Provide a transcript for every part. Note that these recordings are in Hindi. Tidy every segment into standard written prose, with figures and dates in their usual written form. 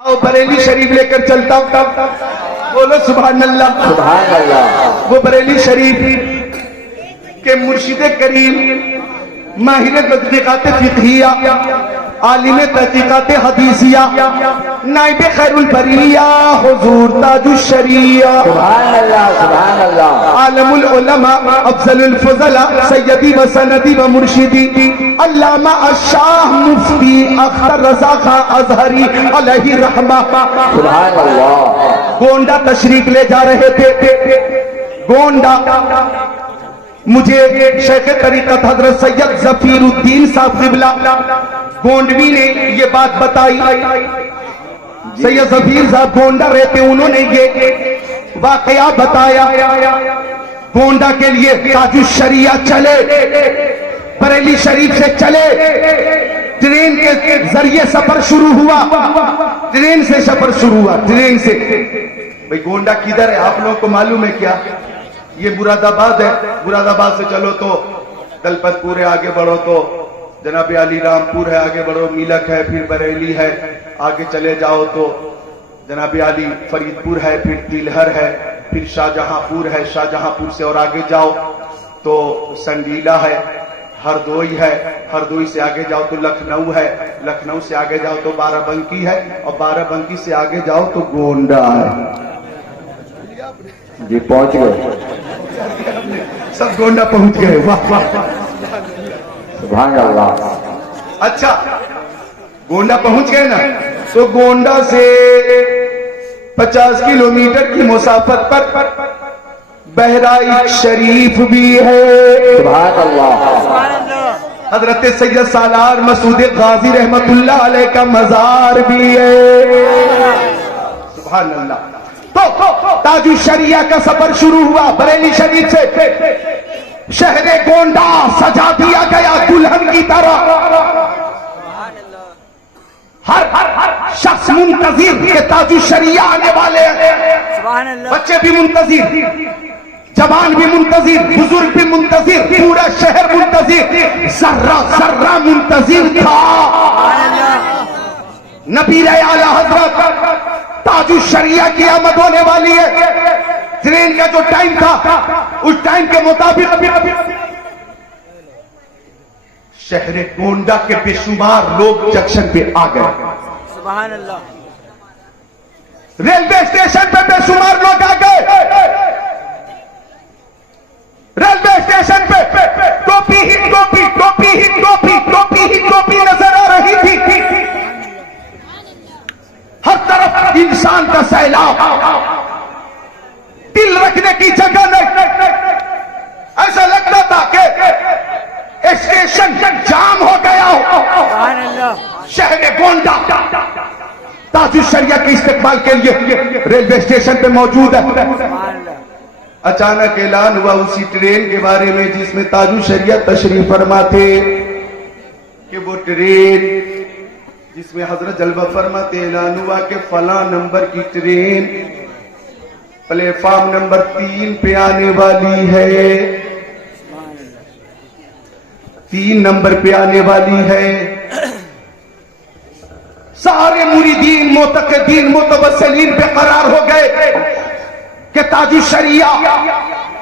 आओ बरेली शरीफ लेकर चलता हूं, बोलो सुभान अल्लाह सुभान अल्लाह। वो बरेली शरीफ के मुर्शिद करीम माहिर तहकीकात फिक़हिया, आलिम तहकीकात हदीसिया, नाइब खैरुल बरिया हुजूर ताजुश शरिया, सुभान अल्लाह सुभान अल्लाह। आलमुल उलमा अफजलुल फज़ला सय्यदी व सनदी व मुर्शिदी अल्लामा अशाह मुफ्ती अख्तर रज़ा खां अज़हरी अलैहि रहमा सुभान अल्लाह। गोंडा तशरीफ ले जा रहे थे। गोंडा मुझे शेख तरीकत हजरत सैयद जफीरुद्दीन साहब क़िबला गोंडवी ने ये बात बताई। सैयद जफीर साहब गोंडा रहते, उन्होंने ये वाकया बताया। गोंडा के लिए ताजुश शरिया चले, बरेली शरीफ से चले, ट्रेन के जरिए सफर शुरू हुआ, ट्रेन से सफर शुरू हुआ, ट्रेन से। भाई गोंडा किधर है आप लोगों को मालूम है क्या? ये मुरादाबाद है। मुरादाबाद से चलो तो दलपतपुर है, आगे बढ़ो तो जनाब अली रामपुर है, आगे बढ़ो मिलक है, फिर बरेली है, आगे चले जाओ तो जनाब अली फरीदपुर है, फिर तिलहर है, फिर शाहजहांपुर है, शाहजहांपुर से और आगे जाओ तो संडीला है, हरदोई है, हरदोई से आगे जाओ तो लखनऊ है, लखनऊ से आगे जाओ तो बाराबंकी है, और बाराबंकी से आगे जाओ तो गोंडा है। जी पहुंच गए, सब गोंडा पहुंच गए। वाह वाह वाह, सुभान अल्लाह। अच्छा गोंडा पहुंच गए ना, तो गोंडा से 50 किलोमीटर की मुसाफत पर बहराइच शरीफ भी है। सुभान अल्लाह। हजरत सैयद सालार मसूद गाजी रहमतुल्लाह अलैह का मजार भी है। सुभान अल्लाह। तो ताजुश शरिया का सफर शुरू हुआ बरेली शरीफ से। शहरे गोंडा सजा दिया गया दुल्हन की तरह। हर शख्स मुंतजिर के ताजुश शरिया आने वाले हैं। बच्चे भी मुंतजिर, जवान भी मुंतजिर, बुजुर्ग भी मुंतजिर, पूरा शहर मुंतजिर, जर्रा जर्रा मुंतजिर था। नबी आला हजरत ताजुश शरिया की आमद होने वाली है। ट्रेन का जो टाइम था उस टाइम के मुताबिक शहर गोंडा के बेशुमार लोग जंक्शन पे आ गए। सुभान अल्लाह। रेलवे स्टेशन पे बेशुमार लोग आ गए। रेलवे स्टेशन पे टोपी ही टोपी, टोपी ही टोपी, टोपी ही टोपी नजर आ रही थी। हर तरफ इंसान का सैलाब, दिल रखने की जगह नहीं। ऐसा लगता था कि स्टेशन जाम हो गया हो। शहर गोंडा ताजुश शरिया के इस्तेमाल के लिए रेलवे स्टेशन पे मौजूद है। अचानक ऐलान हुआ उसी ट्रेन के बारे में जिसमें ताजुश शरिया तशरीफ फरमा थे कि वो ट्रेन जिसमें हजरत जलवा फरमाते ऐलान हुआ कि फला नंबर की ट्रेन प्लेटफॉर्म नंबर 3 पे आने वाली है, 3 नंबर पे आने वाली है। सारे मुरीदीन मोतक़दीन मुतवस्सिलीन बेकरार हो गए कि ताजुश शरिया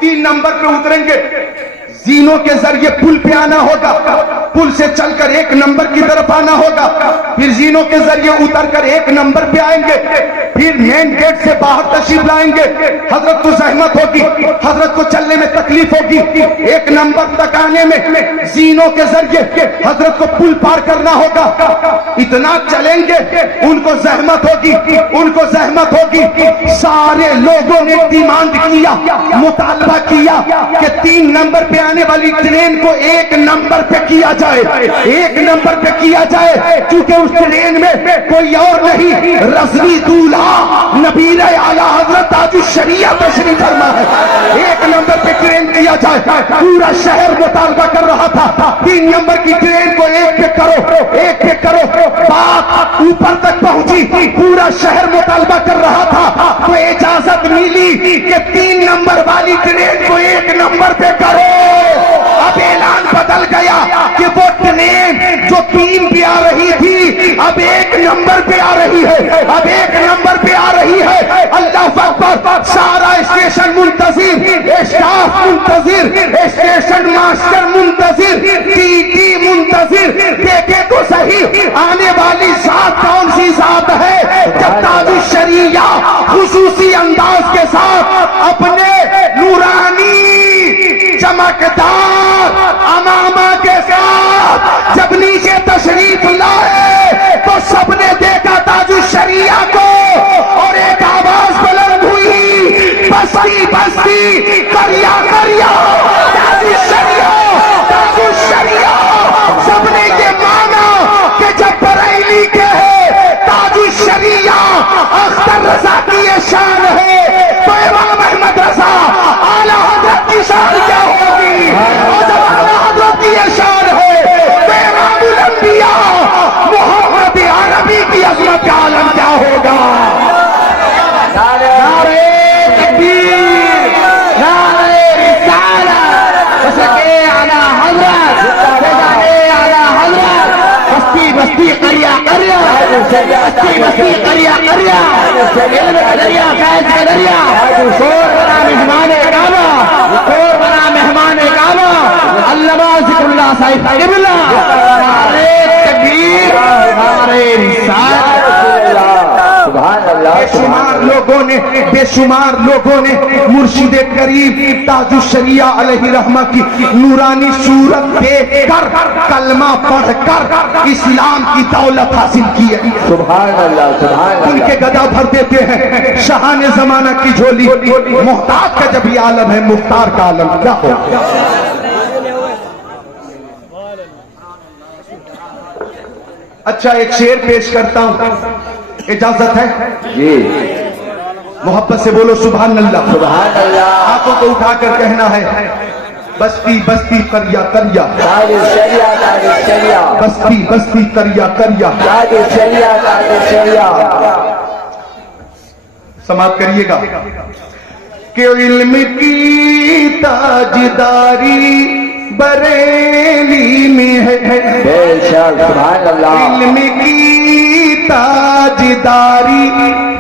3 नंबर पे उतरेंगे। जीनों के जरिए पुल पे आना होगा, पुल से चलकर 1 नंबर की तरफ आना होगा, फिर जीनों के जरिए उतरकर 1 नंबर पे आएंगे, फिर मेन गेट से बाहर तशरीफ लाएंगे। हजरत को जहमत होगी, हजरत को चलने में तकलीफ होगी। 1 नंबर तक आने में जीनों के जरिए हजरत को पुल पार करना होगा। इतना चलेंगे, उनको जहमत होगी, उनको जहमत होगी। सारे लोगों ने डिमांड किया, मुतालबा किया कि 3 नंबर पे आने वाली ट्रेन को 1 नंबर पे किया जाए, 1 नंबर पे किया जाए, क्योंकि उस ट्रेन में कोई और नहीं, रज़वी दूल्हा नबी आला हजरत ताजुश शरिया तशरीफ फरमा है। 1 नंबर पे ट्रेन किया जाए। पूरा शहर मुतालबा कर रहा था 3 नंबर की ट्रेन को 1 पे करो, 1 पे करो। बात ऊपर तक पहुंची, पूरा शहर मुतालबा कर रहा था, तो इजाजत मिली कि 3 नंबर वाली ट्रेन को 1 नंबर पे करो। अब ऐलान बदल गया कि वो ट्रेन जो 3 पे आ रही थी अब 1 नंबर पे आ रही है, अब 1 नंबर पे आ रही है। अल्लाह अकबर। सारा स्टेशन मुंतजिर, स्टाफ मुंतजिर, स्टेशन मास्टर मुंतजिर, टीटी मुंतजिर। देखे तो सही आने वाली जात कौन सी जात है जब ताजुश शरिया खुसूसी अंदाज के साथ अपने नूरानी चमकदार अमामा के साथ जब नीचे तशरीफ लाए तो सबने देखा ताजुश शरिया को और एक आवाज बुलंद हुई, बस्ती बस्ती करिया करिया ताजुश शरिया, ताजुश शरिया। सबने ये माना कि जब बरेली के है ताजुश शरिया अख्तर रजा की ये शान है तो इमाम अहमद रजा आला हजरत की शान क्या होगी? और जब आला हजरत की ये शान है तो इमामुल अंबिया मोहम्मद अरबी की अजमत का आलम क्या होगा? नारे तकबीर, नारे रिसालत, वसके आला हजरत, फैज़ाने आला हजरत। बस्ती बस्ती करिया करिया, बस्ती बस्ती करिया करिया, इल्म का दरिया, फैज़ का दरिया। शोर बना मेहमान काबा, शोर बना मेहमान काबा, अल्लामा ज़िक्रुल्लाह साहिब क़िबला। नारे तकबीर, नारे रिसालत। बेशुमार लोगों ने मुर्शिद करीम ताजुश शरिया अलैहि रहमा की नूरानी सूरत देखकर कलमा पढ़कर इस्लाम की दौलत हासिल की है। सुभान अल्लाह, सुभान अल्लाह। उनके गदा भर देते हैं शाहाने जमाना की झोली। मोहताज का जब ये आलम है, मुख्तार का आलम क्या हो? अच्छा, एक शेर पेश करता हूं, इजाजत है जी? मोहब्बत से बोलो सुभान अल्लाह। सुभान अल्लाह। हाथों को उठाकर कहना है, बस्ती बस्ती करिया करिया, ताजुश शरिया, ताजुश शरिया, बस्ती बस्ती करिया करिया। ताजुश शरिया, ताजुश शरिया। समाप्त करिएगा कि इल्म की ताजदारी बरेली में है, बेशक। सुभान अल्लाह। इल्म की ताजदारी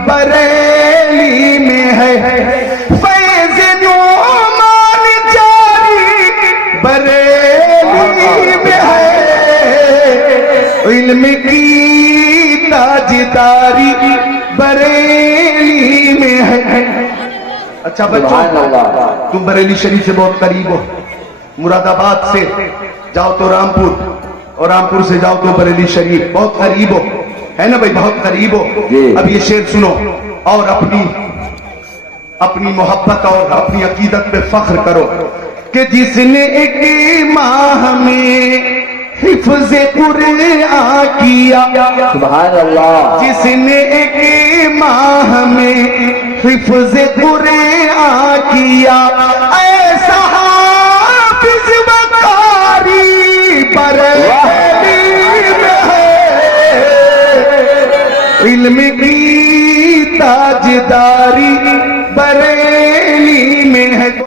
बरेली में है, फैज़ नूमान जारी बरेली में है, इल्म की ताजदारी बरेली में है। अच्छा बच्चों, तुम बरेली शरीफ से बहुत करीब हो, मुरादाबाद से जाओ तो रामपुर, और रामपुर से जाओ तो बरेली शरीफ, बहुत करीब हो, है ना भाई, बहुत करीब हो। अब ये शेर सुनो और अपनी मोहब्बत और अपनी अकीदत पे फख्र करो कि जिसने एक माह में हिफ्ज़ कुरआन किया, सुभान अल्लाह। जिसने एक माह में हिफ्ज़ कुरआन किया, ऐसा हाफ़िज़ वकारी बरेली में है, इल्म की ताजदारी बरेली में